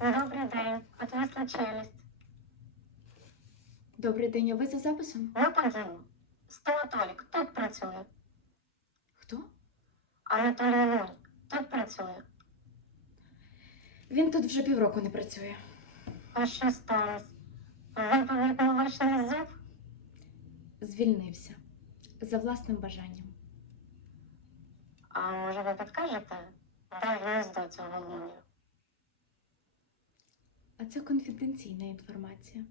Добрий день, отвисла челюсть. Добрий день, а ви за записом? Ну, подію. Стоматолік тут працює. Хто? Анатолій Лунь тут працює. Він тут вже півроку не працює. А що сталося? Ви ваш зуб? Звільнився за власним бажанням. А може ви підкажете, де гніздо цього луня? Це конфіденційна інформація.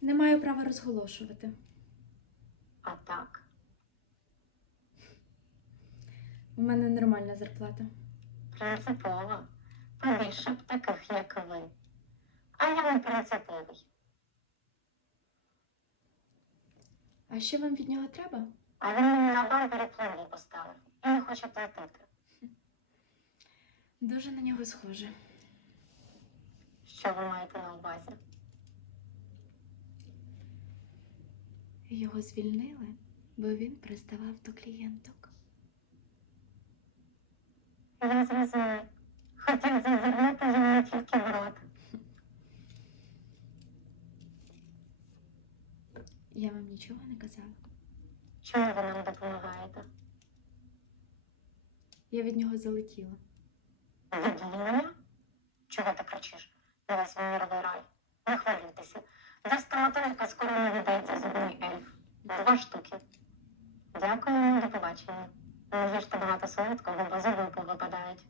Не маю права розголошувати. А так. У мене нормальна зарплата. Принципово. Побільше б таких, як ви. А я не принциповий. А що вам від нього треба? А він мені на бампері пломбі поставив. І не хоче платити. Дуже на нього схоже. Що ви маєте на увазі? Його звільнили, бо він приставав до клієнток. Я зрозумів. Хотів зазирнути йому тільки в рот. Я вам нічого не казала. Чому ви нам допомагаєте? Я від нього залетіла. Відділення? Чого ти кричиш? Дивись він міровий рай. Не хвилюйтеся. До стоматолога скоро не віддається зубний ельф. Два штуки. Дякую, до побачення. Не їжте багато солодкого, бо зуби повипадають.